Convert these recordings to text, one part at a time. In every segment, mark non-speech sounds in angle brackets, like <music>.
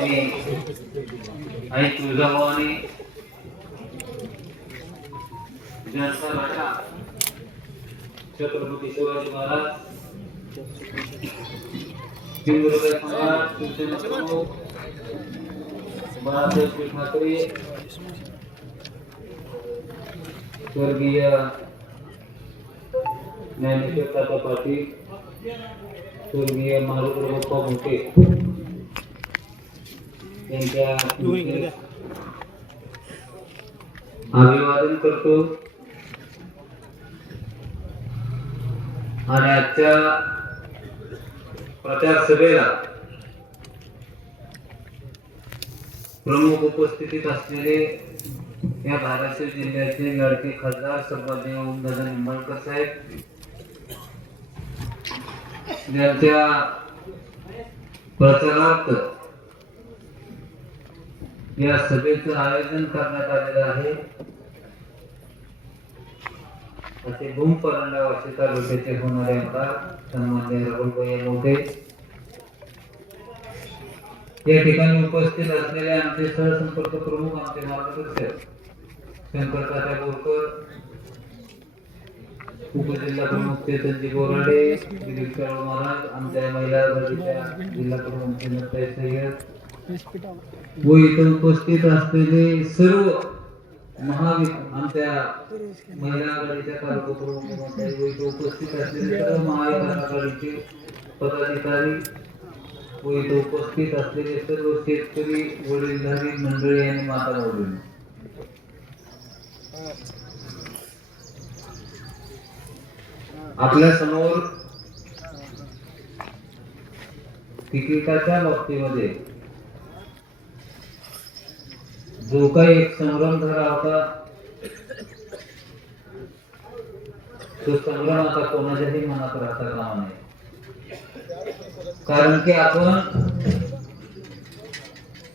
स्वामींनी आई तुळजाभवानी छत्रपती शिवाजी महाराज सिंधुदुर्ग शिवसेना प्रमुख बाळासाहेब ठाकरे स्वर्गीय ज्ञानेश्वर ताता पाटील स्वर्गीय मारुती बाप्पा भोटे यांच्या अभिवादन करतो. आणि आजच्या प्रचार सभेला प्रमुख उपस्थितीत असलेले या धाराशिव जिल्ह्याचे लडके खासदार सर्वज्ञ ओमदादा निंबाळकर साहेब ज्यांच्या प्रचारार्थ या सभेचं आयोजन करण्यात आलेलं आहे. असे भूम परंडा वाशी तालुक्याचे होणारे आमदार सन्मान्य राहुलभाई मोठे. या ठिकाणी उपस्थित असलेले आमचे सहसंपर्क प्रमुख आमचे मार्गदर्शक शंकर तात्या बोरकर उपजिल्हा प्रमुख चेतनजी बोराडे दिलीप शाहू महाराज आमच्या महिला जिल्हा प्रमुख सय्यद व इथं उपस्थित असलेले सर्व महावि आमच्या महिला आघाडीच्या तालुका इथं उपस्थित असलेले सर्व महाविकास आघाडीचे पदाधिकारी व इथं उपस्थित असलेले सर्व शेतकरी वडीलधारी मंडळी आणि माता वडील आपल्यासमोर तिकिटाच्या बाबतीमध्ये जो काही एक संभ्रम झाला होता तो संभ्रम आता कोणाच्याही मनात राहता कामा नये. कारण की आपण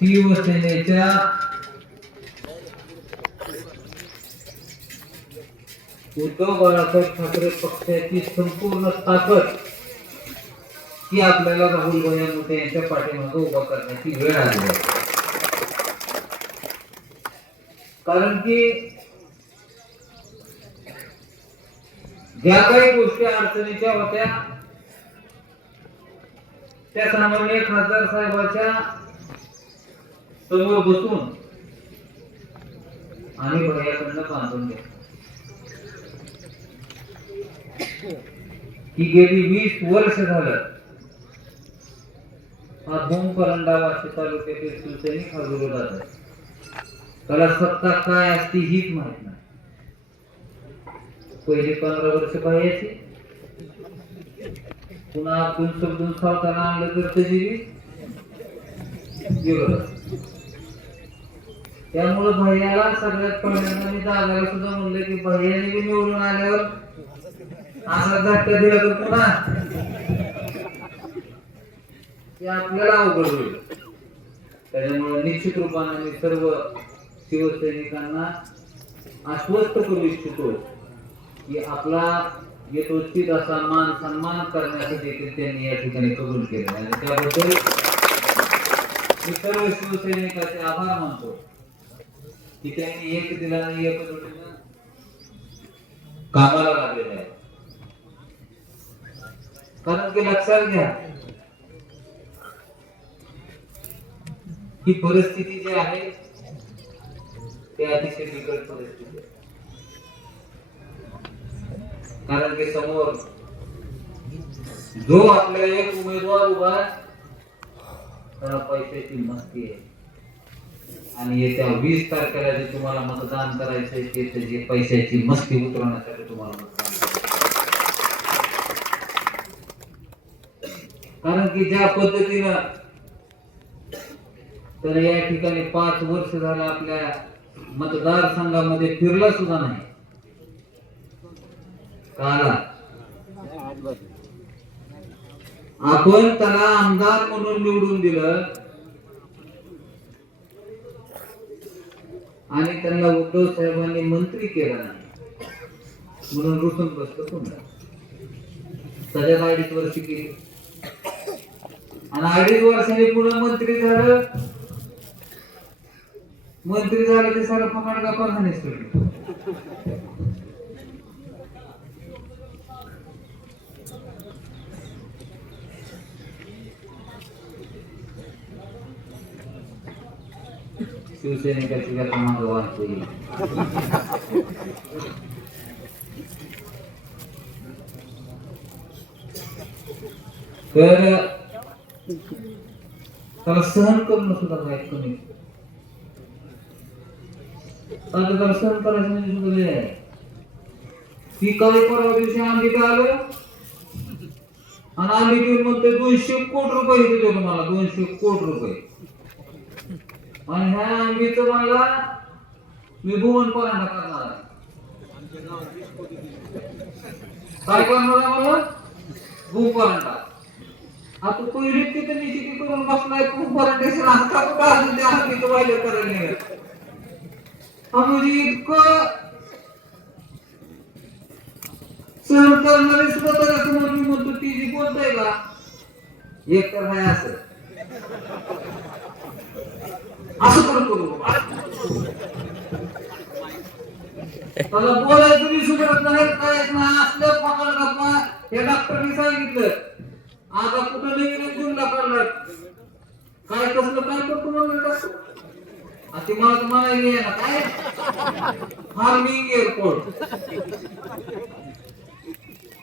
शिवसेनेच्या उद्धव बाळासाहेब ठाकरे पक्षाची संपूर्ण ताकद ही आपल्याला राहुल भैया मोठे यांच्या पाठीमागे उभा करण्याची वेळ आली आहे. कारण की ज्या काही गोष्टी अडचणीच्या होत्या त्या सामान्य खासदार साहेबाच्या समोर बसून आणि भैयाकडनं बांधून घ्या. ही गेली वीस वर्ष झालं. हा दोन परंडा वाशी तालुक्यातील शिवसैनिक हा विरोधात आहे त्याला सत्ता काय असते हीच माहीत नाही. पहिले पंधरा वर्ष पाहिजे पुन्हा दोन दोन सावताना आणलं तर त्याची विरोधात त्यामुळे भैयाला सगळ्यात पहिल्यांदा मी दादाला सुद्धा म्हणलं की भैयाने बी निवडून आल्यावर असा धक्का दिला तर पुन्हा ते आपल्याला अवघड होईल. त्याच्यामुळे निश्चित रूपाने मी सर्व शिवसैनिकांना आश्वस्त करू इच्छितो की आपला सन्मान करण्यासाठी देखील त्यांनी या ठिकाणी कबूल केलं. आणि त्याबद्दल मी सर्व शिवसैनिकाचे आभार मानतो. की त्यांनी एक दिलाने एक कामाला आहे. कारण की लक्षात घ्या, ही परिस्थिती जी आहे ते अतिशय बिकट परिस्थिती आहे. कारण की समोर जो आपल्या एक उमेदवार उभा त्याला पैशाची मस्ती आहे. आणि येत्या वीस तारखेला जे तुम्हाला मतदान करायचंय ते त्याची पैशाची मस्ती उतरवण्यासाठी तुम्हाला मतदान कारण की ज्या पद्धतीनं तर या ठिकाणी पाच वर्ष झालं आपल्या मतदारसंघामध्ये फिरला सुद्धा नाही. काला. आपण त्याला आमदार म्हणून निवडून दिलं. आणि त्यांना उद्धव साहेबांनी मंत्री केलं नाही. म्हणून रुसून बसतो पुन्हा. अडीच वर्ष केली. आणि अडीच वर्षांनी पुढे मंत्री झालं. मंत्री झाले ते सारं फकाट का परहाने सोडलं शिवसैनिकाची गरज मागं वाचतोय तर त्याला सहन करणं सुद्धा काय कमी आता दर्शन करायचं म्हणजे सुद्धा ती कवी परवा दिवशी आंबीत आलं. आणि आम्ही घेऊन म्हणतोय दोनशे कोट रुपये दिले तुम्हाला दोनशे कोट रुपये. आणि ह्या आंबीचं मला मी भुवन परांडा करणार काय करणार मला? भूम परांडा आता पहिली तिथे निश्चिती करून बसलाय भूम परांड्याशी आता कुठं अजून त्या आंबीचं वाहिलं करायला निघत इतकं सहन करणारे स्वतः असं म्हणून मी म्हणतो ती जी बोलतोय का एक तर नाही असं. असं पण करू. त्याला बोलायचं मी सुधरत नाही काय नाही असल्या पकड गप्पा. हे डॉक्टरनी सांगितलं. आता कुठं नवीन घेऊन दाखवणार काय कसलं काय करतो म्हणलं डॉक्टर? ते मला तुम्हाला म्हणायला काय? फार्मिंग एअरपोर्ट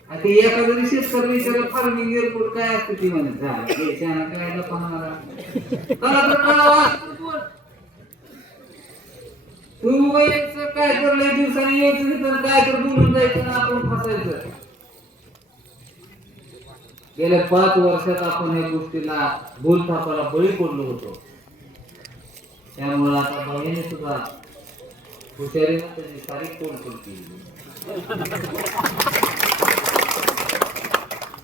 आता एखाद्या शेतकरी विचारलं फार्मिंग एअरपोर्ट काय असतं? ती म्हणत काय पाहणार तू यायचं काय तर लय यायचं तर काय तर बोलून जायचं आपण फसायचं. गेल्या पाच वर्षात आपण या गोष्टीला बोलथापाला बळी पडलो होतो. त्यामुळे आता बहिणी सुद्धा हुशारीनं त्याची सारी कोण केली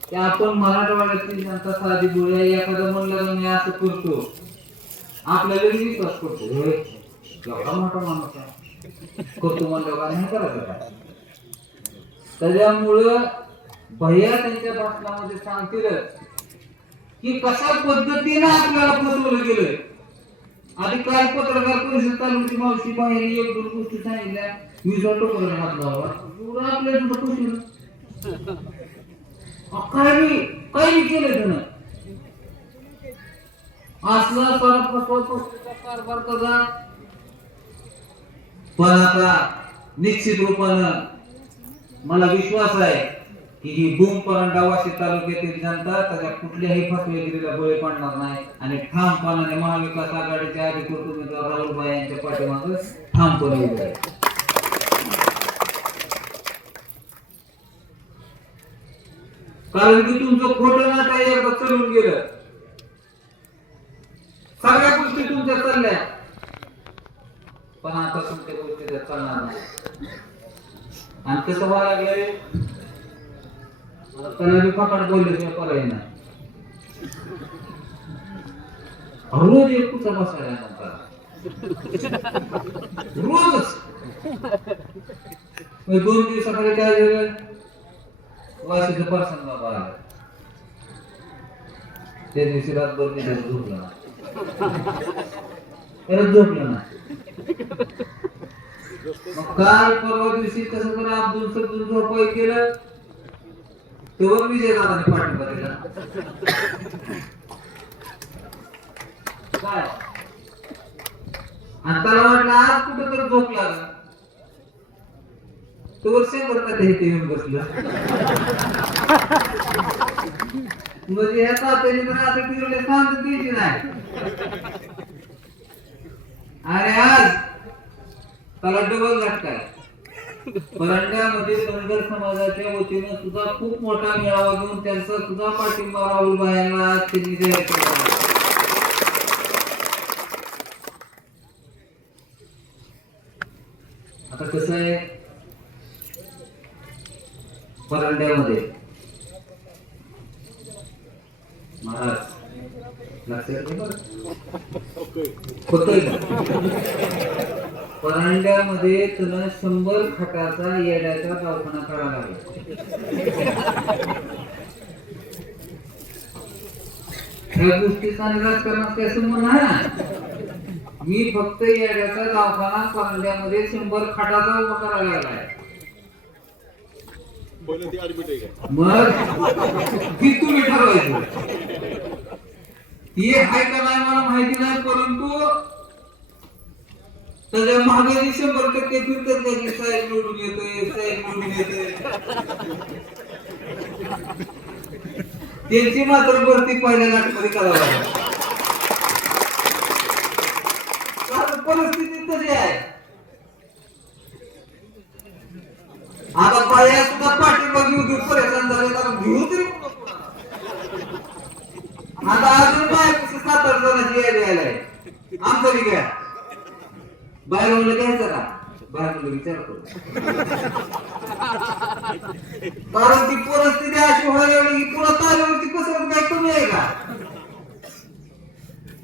ते आपण मराठवाड्यातील जनता साधी बोलूया एखादं म्हणलं मी असं करतो. आपल्याला विश्वास करतो. एवढा मोठा माणूस आहे. करतो म्हणलं का नाही करायचं काय? त्याच्यामुळं भैया त्यांच्या भाषणामध्ये सांगतील की कशा पद्धतीने आपल्याला फसवलं गेलं आधी काल पत्रकार परिषद चालू होती मावशी बाहेर एक दोन गोष्टी सांगितल्या. मी जातो करायला हात लावा एवढं आपल्या सुद्धा फसवलं काय मी काय मी केलं त्यानं? असला कारभार करा पण आता निश्चित रूपानं मला विश्वास आहे. की ही बूम परंडा वाशी तालुक्यातील जनता त्याच्या कुठल्याही फसवेगिरीला बळी पडणार नाही. आणि ठामपणाने महाविकास आघाडीचे अधिकृत उमेदवार राहुलभाई यांच्या पाठीमागे ठामपणे उभे आहे कारण की तुमचं खोटं नाटक एकदा चलून गेलं. सगळ्या गोष्टी तुमच्या चालल्या. पण आता तुमच्या गोष्टी चालणार नाही. आणि कसं व्हायला लागलंय? त्याला मी बोलले बोलल्याशिवाय पर्याय नाही रोज एक कुठं बसायला नंतर रोजच. दोन दिवसाकडे काय झालं वाशीचं पर्सन बाबा आलं. त्या दिवशी रातभर मी घरी झोपला. नाही. परत झोपला नाही. मग काल परवा दिवशी कसं करा अब्दुल सब्दुल झोपाय केलं तेव्हा विजय दादाने पाठिंबा दिला काय? आणि त्याला वाटलं आज कुठं तर झोप लागला. तोवर शंभर टक्के इथे येऊन बसलं. म्हणजे याचा तात्याने तर आता तिकडे सांगत द्यायची नाही. अरे आज त्याला डबल झटका परांड्यामध्ये धनगर समाजाच्या वतीनं सुद्धा खूप मोठा मेळावा घेऊन त्यांचा सुद्धा पाठिंबा राहुल भायांना आज त्यांनी जाहीर केला. आता कसं आहे परांड्यामध्ये महाराज लक्षात. <laughs> होतंय का? परांड्यामध्ये तुला शंभर खटाचा येड्याचा दवाखाना करावा लागला. ह्या गोष्टीचा आणि राजकारणात काय संबंध नाही ना मी फक्त येड्याचा दवाखाना पांड्यामध्ये शंभर खाटाचा उभा करायला लागलाय. मग ती तुम्ही ठरवायचं. ती आहे का नाही मला माहिती नाही परंतु सगळ्या महागाई शंभर टक्के फिरतात त्याची साहेब निवडून येतोय साहेब निवडून येतोय. त्यांची मात्र भरती पहिल्या लाटमध्ये करावं लागेल कारण परिस्थिती तशी आहे आता बाया सुद्धा पाठिंबा घेऊ घेऊ परेशान झाले तर घेऊ तरी कुठं पुन्हा? आता अजून बाया सात आठ जणांची यादी आलाय आमचं बी घ्या बाहेर म्हणलं घ्यायचं का बाहेर म्हणलं विचारतो <laughs> कारण ती परिस्थिती अशी व्हायला लागली की पुन्हा तारेवरती कसरत काय कमी आहे का?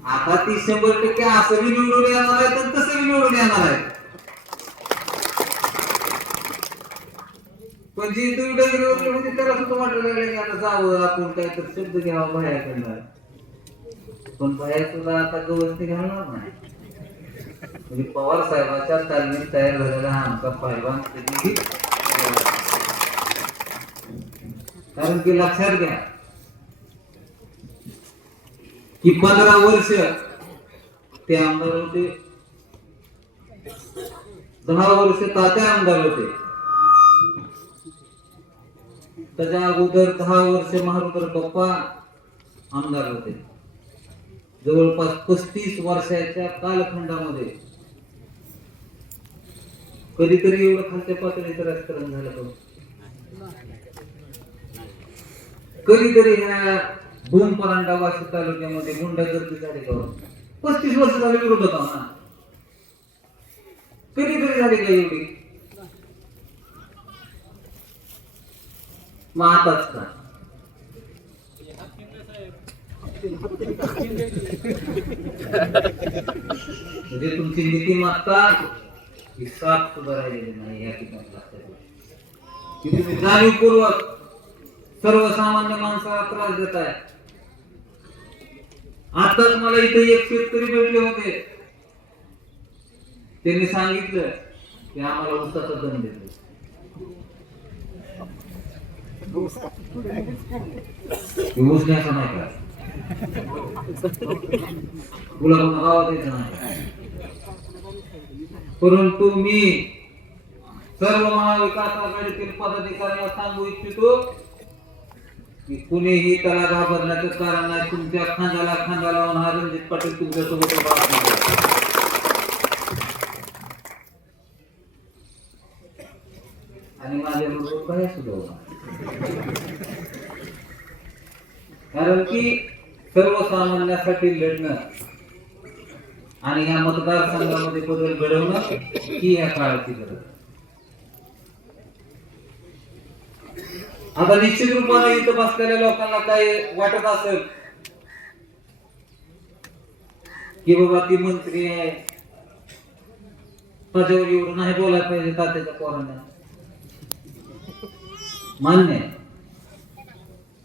आता ती शंभर टक्के असं बी निवडून येणार आहे तर तसं बी निवडून येणार आहे पण जी तुम्ही डगरीवर होती म्हणजे त्याला सुद्धा वाटायला लागलं की आता जावं आपण काय तर शब्द घ्यावा बाहेरकडनं पण बाहेर सुद्धा आता गवस्ती घालणार नाही. म्हणजे पवार साहेबांच्या तालमीत तयार झालेला हा आमचा पहिलवान कधीही कारण की लक्षात घ्या की पंधरा वर्ष ते आमदार होते. दहा वर्ष तात्या आमदार होते. त्याच्या अगोदर दहा वर्ष महारुद्र पप्पा आमदार होते. जवळपास पस्तीस वर्षाच्या कालखंडामध्ये कधीतरी एवढं खालच्या पातळीचं राजकारण झालं कधी कधीतरी ह्या दोन परांडा वाशी तालुक्यामध्ये गुंडागर्दी झाली का पस्तीस वर्ष झाले विरोध होता ना. कधीतरी झाली का एवढी? मग आताच का? म्हणजे तुमची नीतिमत्ता ही सुद्धा राहिलेली नाही या ठिकाणी जाणीवपूर्वक सर्वसामान्य माणसाला त्रास देत आहे. आताच मला इथे एक शेतकरी भेटले होते. त्यांनी सांगितलं की आम्हाला उसाचा दंड देतो. ऊस न्यायचा नाही का? परंतु मी सर्व महाविकास आघाडीतील पदाधिकाऱ्यांना सांगू इच्छितो की कुणीही त्याला घाबरण्याचं कारण नाही तुमच्या खांद्याला खांदा लावून रणजित पाटील तुमच्यासोबत उभा. आणि माझ्याबरोबर काय सुद्धा कारण की सर्वसामान्यासाठी लढणं आणि या मतदारसंघामध्ये बदल घडवणं ही या काळाची गरज आता निश्चित रूपाने इथं बसलेल्या लोकांना काय वाटत असेल की बाबा ती मंत्री आहे. त्याच्यावर एवढं नाही बोलायला पाहिजे तात्याच्या पोरांना. मान्य आहे.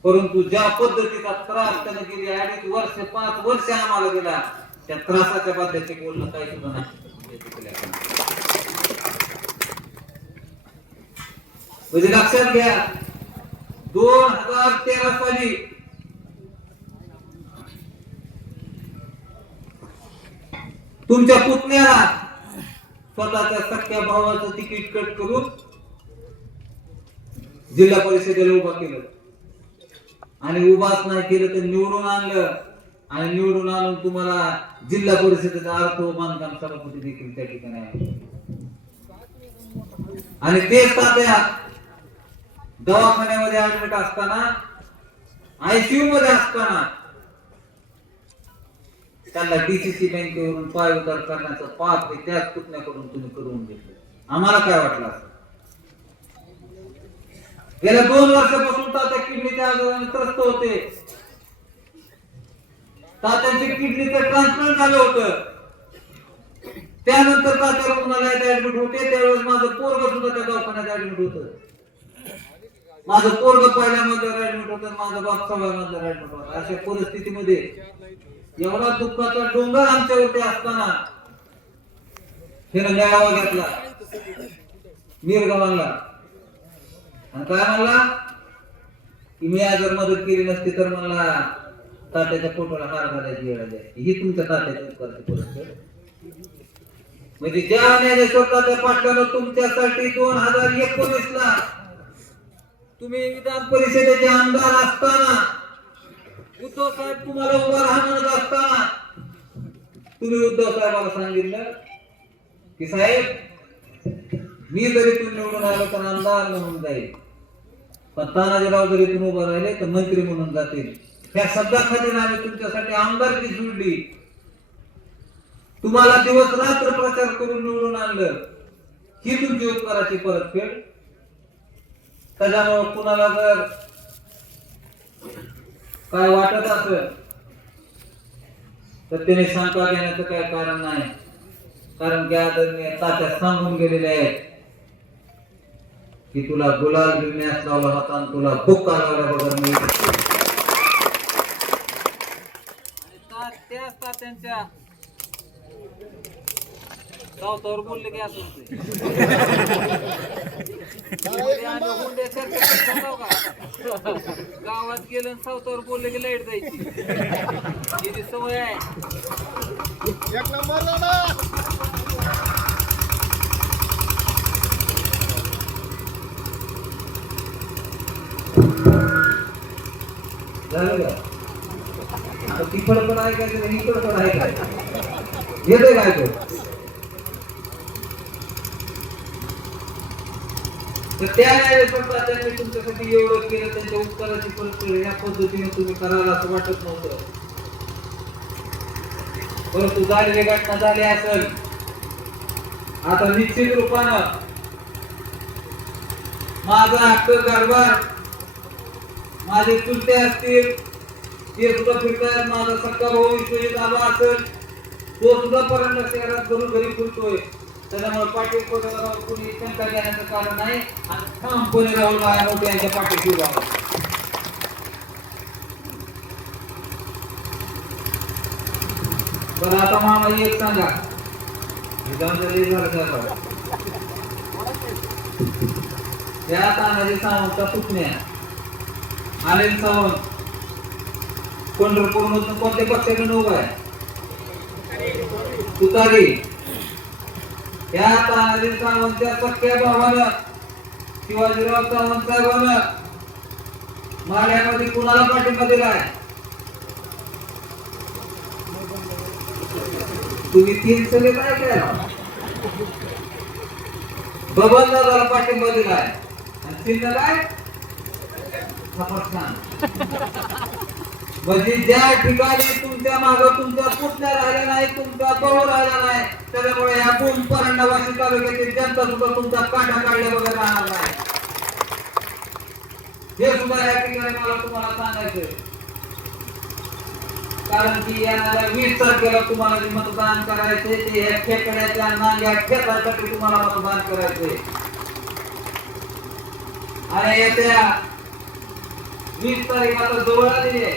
परंतु ज्या पद्धतीचा त्रास त्याने गेली अडीच वर्ष पाच वर्ष आम्हाला दिला त्या त्रासाच्या बद्दलचे बोलणं काही सुद्धा नाही. म्हणजे लक्षात घ्या दोन हजार तेरा साली तुमच्या पुतण्याला स्वतःच्या सख्या भावाचं तिकीट कट करून जिल्हा परिषदेला उभा केलं. आणि उभाच नाही केलं तर निवडून आणलं. आणि निवडून आणून तुम्हाला जिल्हा परिषदेचा अर्थ बांधकाम सभापती देखील त्या ठिकाणी आणि तेच तात्या दवाखान्यामध्ये ऍडमिट असताना आयसीयू मध्ये असताना त्यांना डीसीसी बँकेवरून पाय उतार करण्याचं पाप हे त्याच पुतण्याकडून तुम्ही करून घेतलं? आम्हाला काय वाटलं असं? गेल्या दोन वर्षापासून तात्या किडनीच्या आजाराने त्रस्त होते. तात्यांचे किडनीचं ट्रान्सप्लांट झालं होतं. त्यानंतर तात्या रुग्णालयात ऍडमिट होते. त्यावेळेस माझं पोरग सुद्धा त्या दवाखान्यात ऍडमिट होत. माझं पोरग पहिल्या मध्ये ऍडमिट होत माझा बाप सव्या मध्ये ऍडमिट होता. अशा परिस्थितीमध्ये एवढा दुःखाचा डोंगर आमच्यावरती असताना हिरंगावा घेतला. मिरगावांना आणि काय म्हणला? की मी आज जर मदत केली नसती तर मला तात्याच्या पोटाला हार घालायची वेळ आली ही तुमच्या तात्याची उपकारची परिस्थिती म्हणजे ज्या ज्ञानेश्वर तात्या पाटलानं तुमच्यासाठी दोन हजार एकोणीस ला तुम्ही विधान परिषदेचे आमदार असताना उद्धव साहेब तुम्हाला उभा राहा म्हणत असताना तुम्ही उद्धव साहेबाला सांगितलं की साहेब मी जरी तुम्ही निवडून आलो तर आमदार म्हणून जाईल. पण तानाजीराव जरी तुम्ही उभं राहिले तर मंत्री म्हणून जातील. त्या शब्दाखाली आम्ही तुमच्यासाठी आमदारकी जोडली तुम्हाला दिवस रात्र प्रचार करून निवडून आणलं. ही तुमची उपकाराची परतफेड. त्याच्यामुळे कुणाला जर काय वाटत असेल तर त्याने शंका घेण्याचं काय कारण नाही. कारण की आदरणीय तात्या सांगून गेलेले आहेत. की तुला गुलाल गिरण्यास लावला होता आणि तुला बुक्का लावल्या बघा मी त्याच तात्यांच्या सावतावर बोलले की असं होतंय. मध्ये आणि हुंडे सरकार सांगावं का? गावात गेलं आणि सावतावर बोलले की लाइट जायची ही सवय आहे एक नंबर झालं का? आता तिकडं पण ऐकायचं आणि इकडं पण ऐकायचं. येते काय तो? तर त्या न्यायालयाच्या त्यांनी तुमच्यासाठी एवढं केलं त्यांच्या उत्तराची परतफेड या पद्धतीने तुम्ही कराल असं वाटत नव्हतं. परंतु झालेली घटना झाली असेल. आता निश्चित रूपानं माझा हक्क कारभार माझे चुलते असतील ते सुद्धा फिरतायत माझा सक्का भाऊ विश्वजित आला असेल तो सुद्धा पर्यंत शहरात घरून घरी फिरतोय. त्याच्यामुळे पाटील कोणावर कोणी शंका घेण्याचं कारण नाही. आणि ठामपणे राहुल बाया मोठे यांच्या पाठीशी उभा आहे. बरं आता मामा एक सांगा. हे जाऊन झालं. त्या तानाजी सावंतचा पुतण्या. आलेल सावंत पंढरपूर मधून कोणत्या पक्षाकडे उभा आहे? तुतारी. या तानाजी सावंतच्या सख्या भावानं शिवाजीराव सावंत साहेबानं माड्यामध्ये कुणाला पाठिंबा दिलाय तुम्ही तीन सगळे काय काय बबन दादाला पाठिंबा दिलाय आणि चिन्ह काय? म्हणजे ज्या ठिकाणी तुमच्या माग तुमचा पुतण्या राहिला नाही तुमचा भाऊ राहिला नाही त्याच्यामुळे या बोम परंडावासी तालुक्यातील जनता सुद्धा तुमचा काटा काढल्या वगैरे राहणार नाही. हे सुद्धा या ठिकाणी मला तुम्हाला सांगायचं कारण की याला वीस तारखेला तुम्हाला जे मतदान करायचे ते या खेकड्याच्या नांग्या खेळासाठी तुम्हाला मतदान करायचे आणि येत्या वीस तारीख आता जवळ आलेली आहे.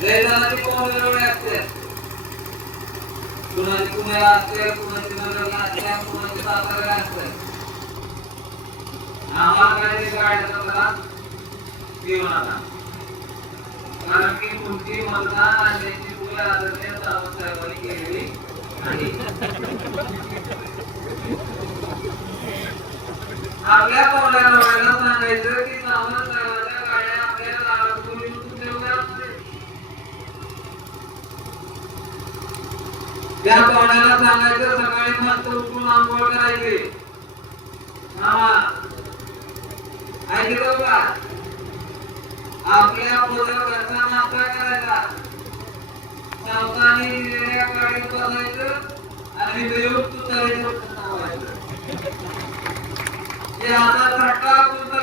जयदानाची पाहुणे असते. कुणाची पुण्याला असते कुणाची नगरला असते कुणाची साताऱ्याला असते. आम्हाला काय ते काढायचं होता म्हणाला. कारण की तुमची मतदान आणि त्यांची सोय आदरणीय सावंत साहेबांनी केलेली नाही आपल्या पाहुण्यांना व्हायला सांगायचं की सावंत नावाच्या गाड्या आपल्या दारात बोलून तुमच्या त्या पाहुण्याला सांगायचं सकाळी मस्त उठून आंघोळ करायचे. हा ऐकलं का? आपल्या पूर्वजांचा नाश्ता करायचा. सावधानी दिलेल्या गाडीत बसायचं आणि देऊन तुतारीचं ते रानात रक्का कुंतला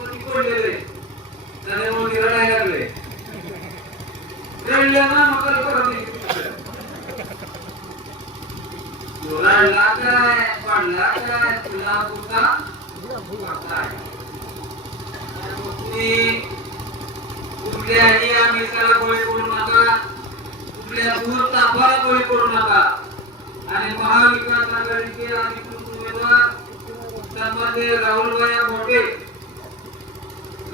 आणि पडलेले त्याने मग रडायला लागले रडल्या ना मकर परत तुला लागलाय पडला काय तुला कुंता कुठल्याही आम्ही त्याला गोळी करून नका कुठल्या दूर तापाला करू नका. आणि महाविकास आघाडीचे अधिकृत उमेदवार सन्माननीय राहुलभाई मोठे.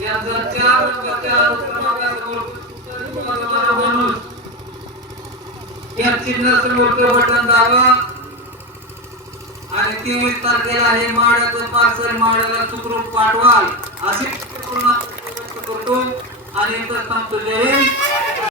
यांचा चार रंगाच्या अनुक्रमांकासमोर म्हणून या चिन्हासमोरचं बटन दाबा. आणि तेवीस तारखेला हे माड्याचं पार्सल माड्याला सुखरूप पाठवाल. अशी पूर्ण करतो. आणि तर सांगतो जय हिंद.